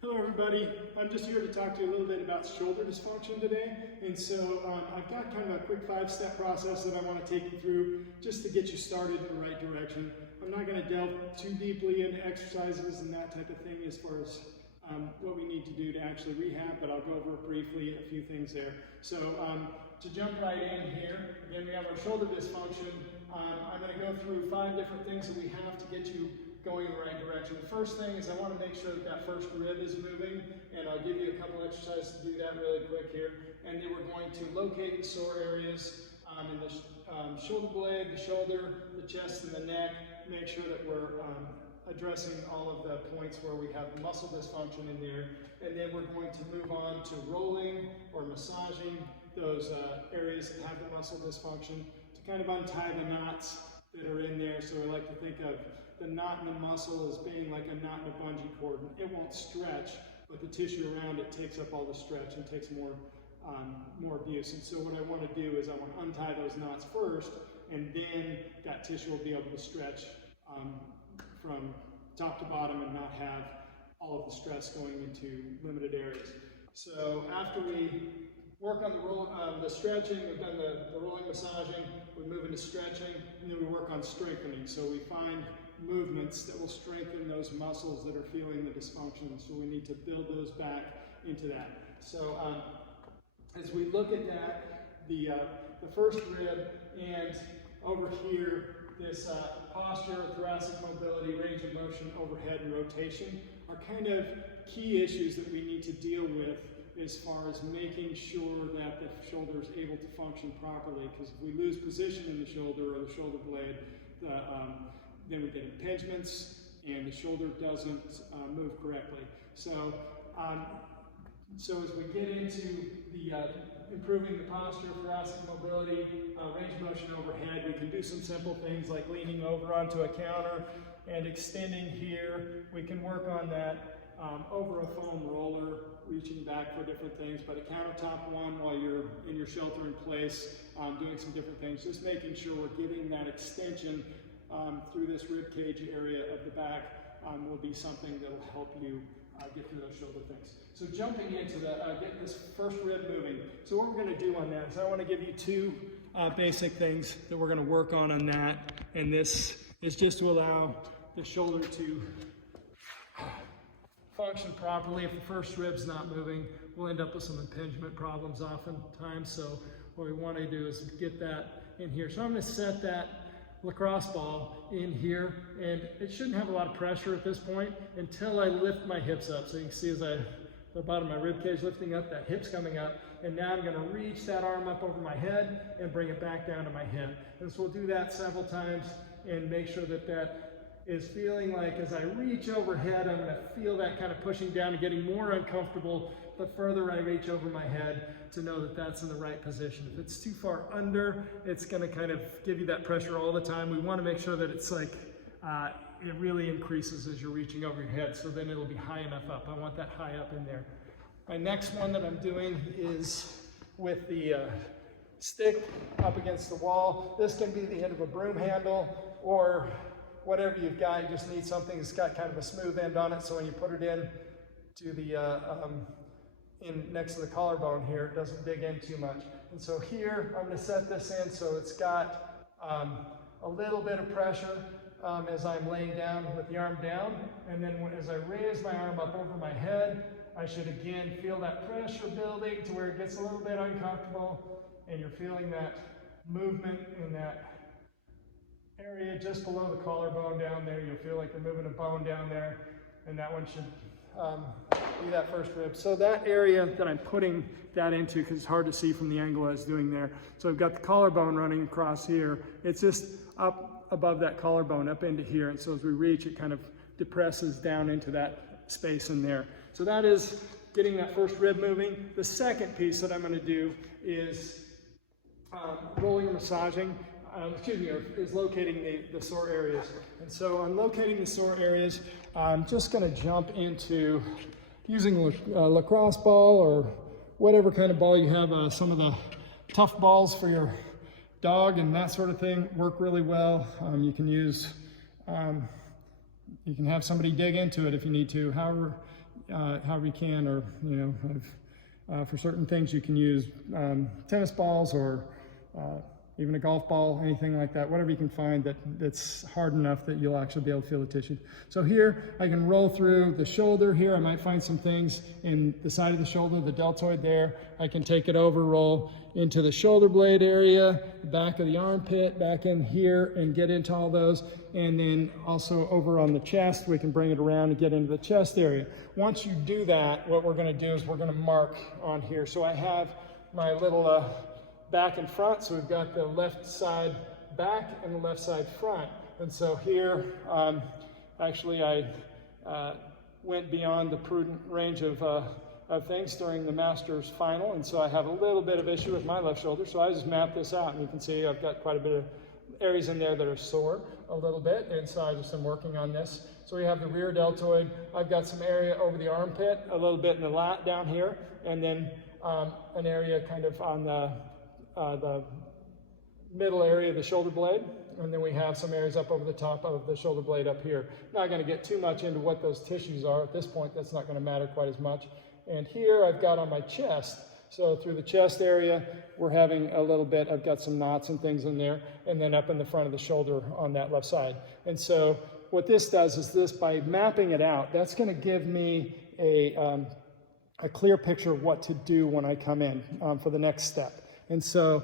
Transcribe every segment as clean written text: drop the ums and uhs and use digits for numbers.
Hello everybody, I'm just here to talk to you a little bit about shoulder dysfunction today. And so I've got kind of a quick 5-step process that I want to take you through just to get you started in the right direction. I'm not going to delve too deeply into exercises and that type of thing as far as what we need to do to actually rehab, but I'll go over briefly a few things there. So to jump right in here, again we have our shoulder dysfunction. I'm going to go through 5 different things that we have to get you going in the right direction. The first thing is I want to make sure that that first rib is moving, and I'll give you a couple exercises to do that really quick here. And then we're going to locate the sore areas in the shoulder blade, the shoulder, the chest, and the neck. Make sure that we're addressing all of the points where we have muscle dysfunction in there. And then we're going to move on to rolling or massaging those areas that have the muscle dysfunction to kind of untie the knots that are in there. So I like to think of the knot in the muscle as being like a knot in a bungee cord. It won't stretch, but the tissue around it takes up all the stretch and takes more abuse. And so what I want to do is I want to untie those knots first, and then that tissue will be able to stretch from top to bottom and not have all of the stress going into limited areas. So after we work on the stretching, we've done the rolling, massaging, we move into stretching, and then we work on strengthening. So we find movements that will strengthen those muscles that are feeling the dysfunction. So we need to build those back into that. So as we look at that, the first rib and over here, this posture, thoracic mobility, range of motion, overhead, and rotation are kind of key issues that we need to deal with as far as making sure that the shoulder is able to function properly. Because if we lose position in the shoulder or the shoulder blade, then we get impingements and the shoulder doesn't move correctly. So, so as we get into the improving the posture, thoracic mobility, range of motion overhead, we can do some simple things like leaning over onto a counter and extending here. We can work on that over a foam roller, reaching back for different things, but a countertop one while you're in your shelter in place, doing some different things, just making sure we're getting that extension through this rib cage area of the back will be something that will help you get through those shoulder things. So jumping into getting this first rib moving. So what we're going to do on that is I want to give you 2 basic things that we're going to work on that. And this is just to allow the shoulder to function properly. If the first rib's not moving, we'll end up with some impingement problems oftentimes. So what we want to do is get that in here. So I'm going to set that lacrosse ball in here, and it shouldn't have a lot of pressure at this point until I lift my hips up. So you can see as the bottom of my rib cage lifting up, that hip's coming up, and now I'm going to reach that arm up over my head and bring it back down to my hip. And so we'll do that several times and make sure that that is feeling like as I reach overhead, I'm going to feel that kind of pushing down and getting more uncomfortable the further I reach over my head to know that that's in the right position. If it's too far under, it's going to kind of give you that pressure all the time. We want to make sure that it's like it really increases as you're reaching over your head, so then it'll be high enough up. I want that high up in there. My next one that I'm doing is with the stick up against the wall. This can be the end of a broom handle or whatever you've got. You just need something that's got kind of a smooth end on it, so when you put it in to the next to the collarbone here, it doesn't dig in too much. And so here I'm going to set this in so it's got a little bit of pressure as I'm laying down with the arm down, and then as I raise my arm up over my head, I should again feel that pressure building to where it gets a little bit uncomfortable, and you're feeling that movement in that area just below the collarbone down there. You'll feel like you're moving a bone down there, and that one should be that first rib. So that area that I'm putting that into, because it's hard to see from the angle I was doing there. So I've got the collarbone running across here. It's just up above that collarbone, up into here. And so as we reach, it kind of depresses down into that space in there. So that is getting that first rib moving. The second piece that I'm going to do is rolling and massaging. Is locating the sore areas. And so on locating the sore areas, I'm just going to jump into using a lacrosse ball or whatever kind of ball you have. Some of the tough balls for your dog and that sort of thing work really well. You can use You can have somebody dig into it if you need to. However, however you can, or for certain things you can use tennis balls or even a golf ball, anything like that, whatever you can find that's hard enough that you'll actually be able to feel the tissue. So here I can roll through the shoulder here. I might find some things in the side of the shoulder, the deltoid there. I can take it over, roll into the shoulder blade area, the back of the armpit, back in here, and get into all those. And then also over on the chest, we can bring it around and get into the chest area. Once you do that, what we're going to do is we're going to mark on here. So I have my little back and front, so we've got the left side back and the left side front. And so here, actually I went beyond the prudent range of things during the master's final, and so I have a little bit of issue with my left shoulder, so I just mapped this out, and you can see I've got quite a bit of areas in there that are sore a little bit, and so I just am working on this. So we have the rear deltoid. I've got some area over the armpit, a little bit in the lat down here, and then an area kind of on the middle area of the shoulder blade, and then we have some areas up over the top of the shoulder blade up here. Not going to get too much into what those tissues are at this point. That's not going to matter quite as much. And here I've got on my chest, so through the chest area we're having a little bit, I've got some knots and things in there, and then up in the front of the shoulder on that left side. And so what this does is this, by mapping it out, that's going to give me a clear picture of what to do when I come in for the next step. And so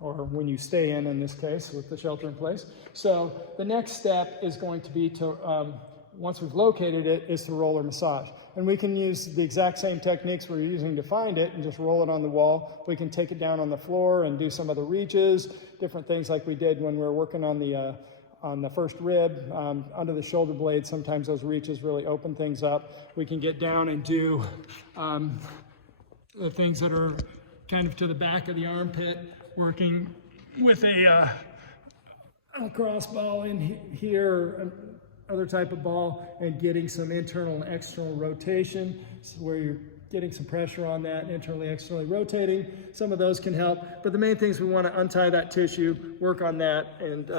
or when you stay in this case, with the shelter in place. So the next step is going to be to, once we've located it, is to roller massage. And we can use the exact same techniques we're using to find it and just roll it on the wall. We can take it down on the floor and do some of the reaches, different things like we did when we were working on the first rib, under the shoulder blade. Sometimes those reaches really open things up. We can get down and do the things that are kind of to the back of the armpit, working with a cross ball in here, other type of ball, and getting some internal and external rotation, where you're getting some pressure on that, internally, externally rotating. Some of those can help, but the main thing is we want to untie that tissue, work on that, and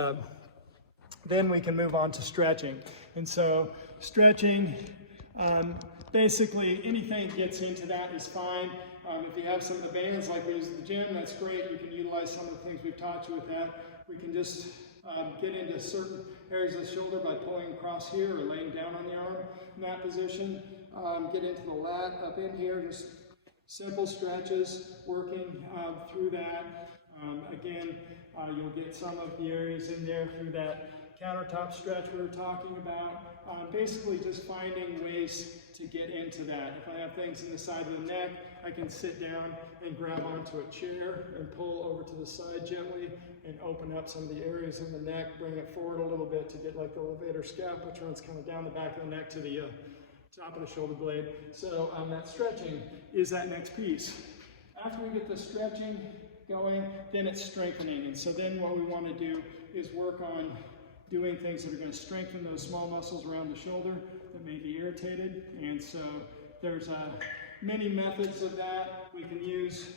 then we can move on to stretching. And so stretching, basically anything that gets into that is fine. If you have some of the bands like we use at the gym, that's great. You can utilize some of the things we've taught you with that. We can just get into certain areas of the shoulder by pulling across here or laying down on the arm in that position. Get into the lat up in here, just simple stretches, working through that. Again, you'll get some of the areas in there through that countertop stretch we were talking about. Basically just finding ways to get into that. If I have things in the side of the neck, I can sit down and grab onto a chair and pull over to the side gently and open up some of the areas in the neck, bring it forward a little bit to get like the levator scalp, which runs kind of down the back of the neck to the top of the shoulder blade. So that stretching is that next piece. After we get the stretching going, then it's strengthening. And so then what we want to do is work on doing things that are going to strengthen those small muscles around the shoulder that may be irritated. And so there's many methods of that. We can use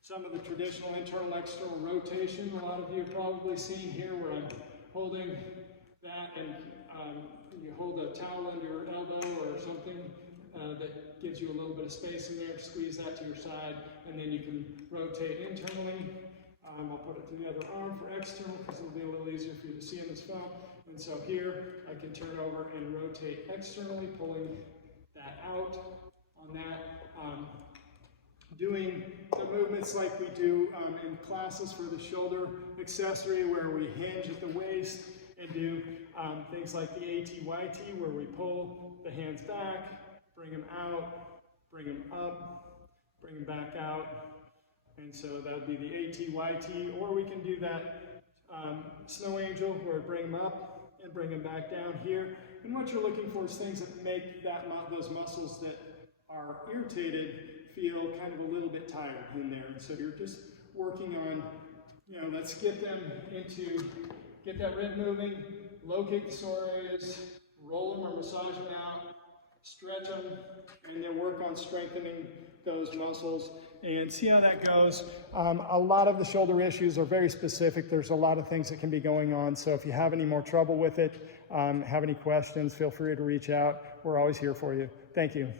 some of the traditional internal external rotation. A lot of you have probably seen here where I'm holding that and you hold a towel under your elbow or something that gives you a little bit of space in there. Squeeze that to your side, and then you can rotate internally. I'll put it to the other arm for external because it'll be a little easier for you to see in this phone. And so here I can turn over and rotate externally, pulling that out on that. Doing the movements like we do in classes for the shoulder accessory, where we hinge at the waist and do things like the AT-YT, where we pull the hands back, bring them out, bring them up, bring them back out. And so that would be the AT-YT, or we can do that snow angel, where we bring them up and bring them back down here. And what you're looking for is things that make those muscles that are irritated feel kind of a little bit tired in there. And so you're just working on, let's get them get that rib moving, locate the sore areas, roll them or massage them out, stretch them, and then work on strengthening those muscles and see how that goes. A lot of the shoulder issues are very specific. There's a lot of things that can be going on. So if you have any more trouble with it, have any questions, feel free to reach out. we're always here for you. Thank you.